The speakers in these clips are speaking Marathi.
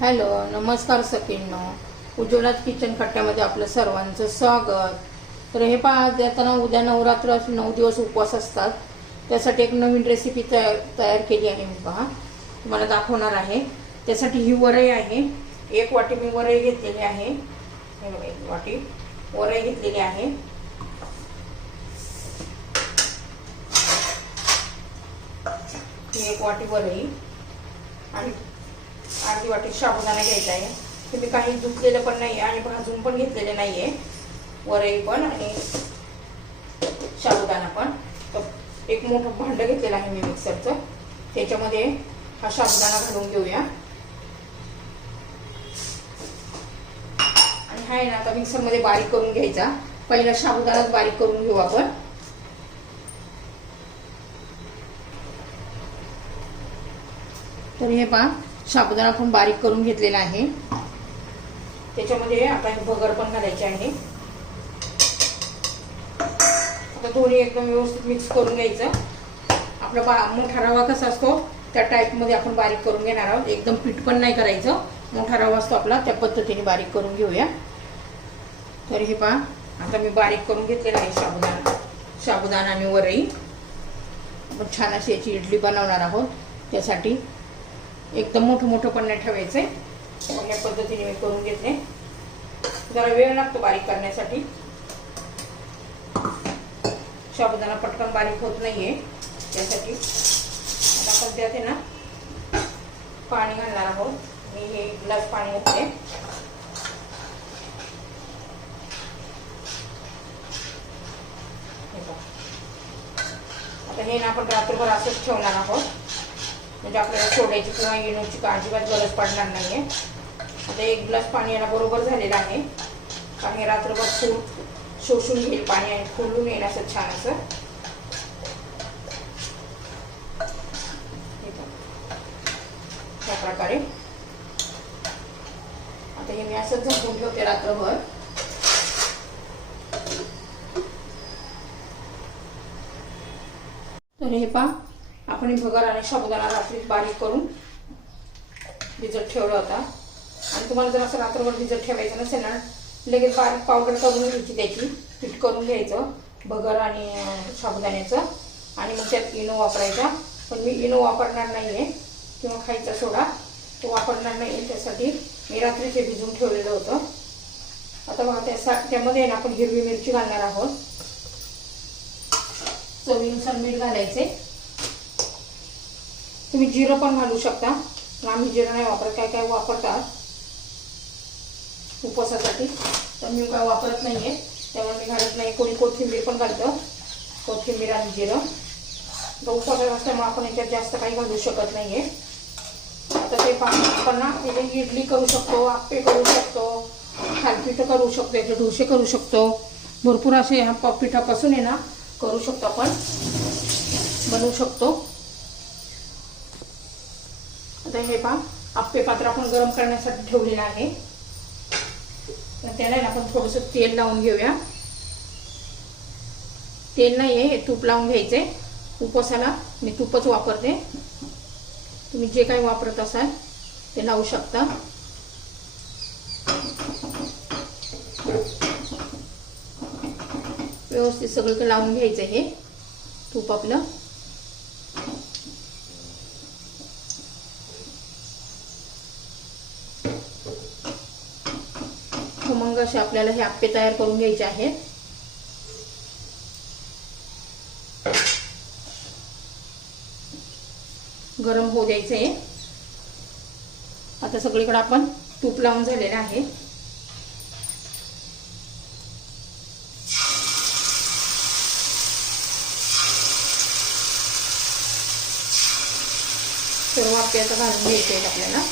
हॅलो नमस्कार सखींनो. उज्ज्वलाच किचन खट्ट्यामध्ये आपलं सर्वांचं स्वागत. तर हे पहा जाताना येताना उद्या नवरात्र असून नऊ दिवस उपवास असतात. त्यासाठी एक नवीन रेसिपी तयार तयार केली आहे मी पहा. तुम्हाला दाखवणार आहे. त्यासाठी ही वरई आहे. एक वाटी मी वरई घेतलेली आहे. एक वाटी वरई घेतलेली आहे. एक वाटी वरई आणि अर्धी वाटी साबुदाणा घ्यायचा आहे. ते मी काही धुतलेलं पण नाही आणि भाजून पण घेतलेले नाही आहे. वरई पण आणि साबुदाणा पण. तर एक मोठं भांडं घेतलेलं आहे मी मिक्सरचं. त्याच्यामध्ये हा साबुदाणा घालून घेऊया. आणि हा आहे ना आता मिक्सरमध्ये बारीक करून घ्यायचा. पहिला साबुदाणाच बारीक करून घेऊ आपण. तर हे पहा. साबुदाणा पण बारीक करून घेतलेला आहे. त्याच्यामध्ये आता भगर पण घालायची आहे. आता दोन्ही एकदम व्यवस्थित मिक्स करून घ्यायचं. आपला बा मोठा रवा कसा असतो त्या टाईपमध्ये आपण बारीक करून घेणार आहोत. एकदम पीठ पण नाही करायचं. मोठा रवा असतो आपला त्या पद्धतीने बारीक करून घेऊया. तर हे पहा आता मी बारीक करून घेतलेला आहे साबुदाणा. साबुदाणा आणि वरई. आपण छान अशी याची इडली बनवणार आहोत. त्यासाठी एकदम मोठं मोठं पण नाही ठेवायचं. आहे या पद्धतीने मी करून घेतले जरा वेळ लागतो बारीक करण्यासाठी. साबुदाणा पटकन बारीक होत नाहीये. त्यासाठी आता आपण त्यात आहे ना पाणी घालणार आहोत. मी हे ग्लास पाणी घातले आता हे ना आपण रात्रभर असंच ठेवणार आहोत. म्हणजे आपल्याला सोडायची किंवा येण्याची अजिबात गरज पडणार नाहीये. आता एक ग्लास पाणी याला बरोबर झालेलं आहे. कारण हे रात्रभर फुल शोषून घेईल पाणी आणि फुलून येईल असं छान असं. त्या प्रकारे. आता हे मी असंच झाकून ठेवते रात्रभर. तर हे पहा आपण भगर आणि साबुदाणा रात्री बारीक करून भिजत ठेवला होता. आणि तुम्हाला जर असं रात्रभर भिजत ठेवायचं नसेल ना लगेच बारीक पावडर करून घ्यायची त्याची पीठ करून घ्यायचं भगर आणि साबुदाण्याचं. आणि मग त्यात इनो वापरायचा. पण मी इनो वापरणार नाही आहे किंवा खायचा सोडा. तो वापरणार नाही आहे त्यासाठी मी रात्रीचे भिजून ठेवलेलं होतं. आता बघा त्या त्यामध्ये ना आपण हिरवी मिरची घालणार आहोत. चवीनुसार मीठ घालायचे. तुम्ही जिरं पण घालू शकता. आम्ही जिरं नाही वापरत. काय काय वापरतात? उपवासासाठी. तर मी काय वापरत नाही आहे त्यामुळे मी घालत नाही. कोणी कोथिंबीर पण घालतं. कोथिंबीर आणि जिरं. तर उपवासात असल्यामुळे आपण याच्यात जास्त काही घालू शकत नाही आहे आता ते पाणी आपण ना इथे इडली करू शकतो आप्पे करू शकतो थालपीठं करू शकतो याचे डोसे करू शकतो. भरपूर असे ह्या पिठापासून आहे ना करू शकतो आपण. बनवू शकतो. आता हे पहा आप्पे पात्र आपण गरम करण्यासाठी ठेवलेलं आहे. त्याला आपण थोडंसं तेल लावून घेऊया. तेल नाही आहे तूप लावून घ्यायचे उपवासाला मी तूपच वापरते. तुम्ही जे काही वापरत असाल ते लावू शकता. व्यवस्थित सगळं लावून घ्यायचं हे तूप आपलं. हो, खमंग असे आपल्याला हे आप्पे तयार करून घ्यायचे आहेत. गरम होऊ द्यायचं आहे आता सगळीकडे आपण तूप लावून झालेलं आहे. सर्व आप्पे आता घालून घ्यायचे आहेत आपल्याला.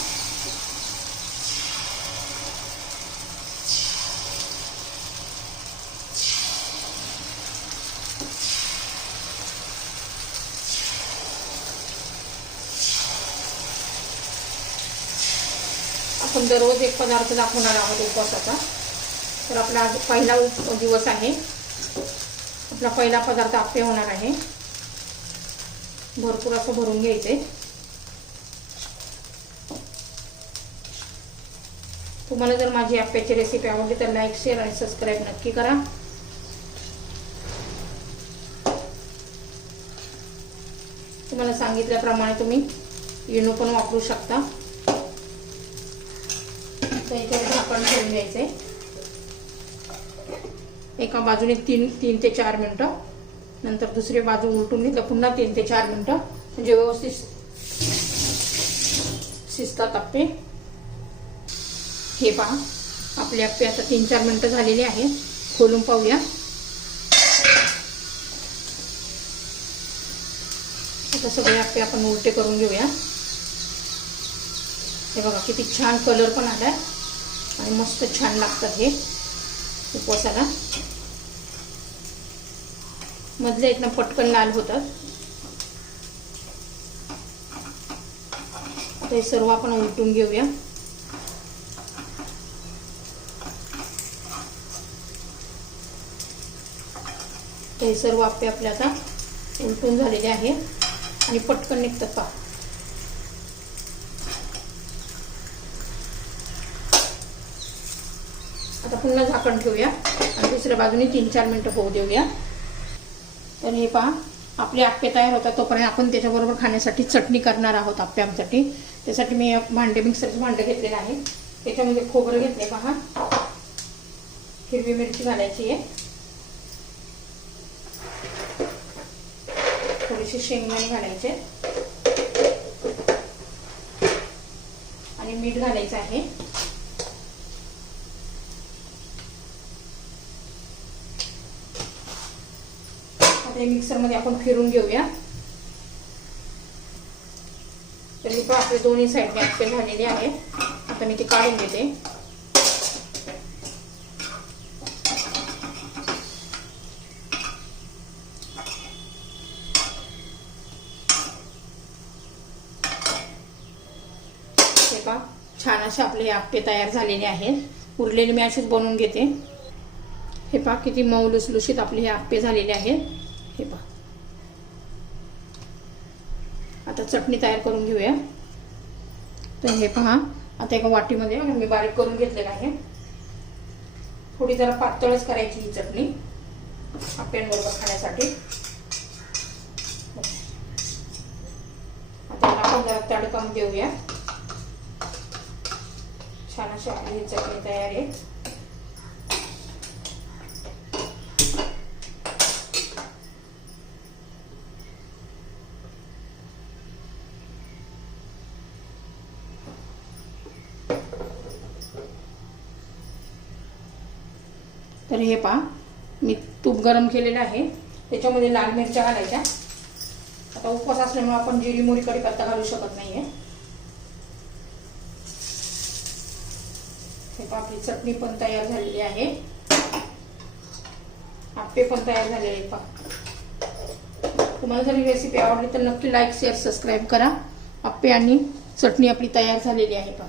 आपण दररोज एक पदार्थ दाखवणार आहोत उपवासाचा. तर आपला आज पहिला उप दिवस आहे. आपला पहिला पदार्थ आप्पे होणार आहे. भरपूर असं भरून घ्यायचे तुम्हाला जर माझी आप्याची रेसिपी आवडली तर लाईक शेअर आणि सबस्क्राईब नक्की करा. तुम्हाला सांगितल्याप्रमाणे तुम्ही युनो पण वापरू शकता. तर याच्यावर झाकण ठेवून द्यायचंय एका बाजूने तीन तीन ते चार मिनटं. नंतर दुसरी बाजू उलटून घेतलं पुन्हा तीन ते चार मिनटं. म्हणजे व्यवस्थित शिजतात आप्पे हे पहा आपले आप्पे आता तीन चार मिनटं झालेली आहे. खोलून पाहूया. आता सगळे आप्पे आपण उलटे करून घेऊया. हे बघा किती छान कलर पण आलाय. आणि मस्त छान लागतात हे उपवासाला. मधले एकदम पटकन लाल होतात. आता हे सर्व आपण उलटून घेऊया. हे सर्व आपले आपले आता उलटून झालेले आहे. आणि पटकन निघतात पहा. पुन्हा झाकण ठेवूया. आणि दुसऱ्या बाजूने तीन चार मिनटं होऊ देऊया. तर हे पहा आपले आप्पे तयार होतात. तोपर्यंत आपण त्याच्याबरोबर खाण्यासाठी चटणी करणार आहोत आप्प्यांसाठी त्यासाठी मी भांडे मिक्सरचं भांडं घेतलेलं आहे. त्याच्यामध्ये खोबरं घेतले पहा. हिरवी मिरची घालायची आहे. थोडीशी शेंगदाणे घालायचे आणि मीठ घालायचं आहे. आता हे मिक्सरमध्ये आपण फिरून घेऊया. तर इथं आपले दोन्ही साईड गॅस झालेले आहे आता मी ते काढून घेते. हे छान असे आपले हे आप्पे तयार झालेले आहेत. उरलेले मी असेच बनवून घेते. हे पहा किती मऊ लुसलुशीत आपले हे आप्पे झालेले आहेत. हे पहा आता चटणी तयार करून घेऊया. तर हे पहा आता एका वाटीमध्ये मी बारीक करून घेतलेलं आहे. थोडी जरा पातळच करायची ही चटणी आप्यांबरोबर खाण्यासाठी. आता आपण जरा तडकाम देऊया. छान अशी आपली ही चटणी तयार आहे. तर हे पहा. मी तूप गरम केलेलं आहे. त्याच्यामध्ये लाल मिरच्या घालायच्या. आता उपवास असल्यामुळे आपण जिरी मोरी कढीपत्ता घालू शकत नाहीये. हे पहा आपली चटणी पण तयार झालेली आहे. आप्पे पण तयार झालेले आहेत पहा. तुम्हाला जर ही रेसिपी आवडली तर नक्की लाईक शेअर सबस्क्राईब करा. आप्पे आणि चटणी आपली तयार झालेली आहे पहा.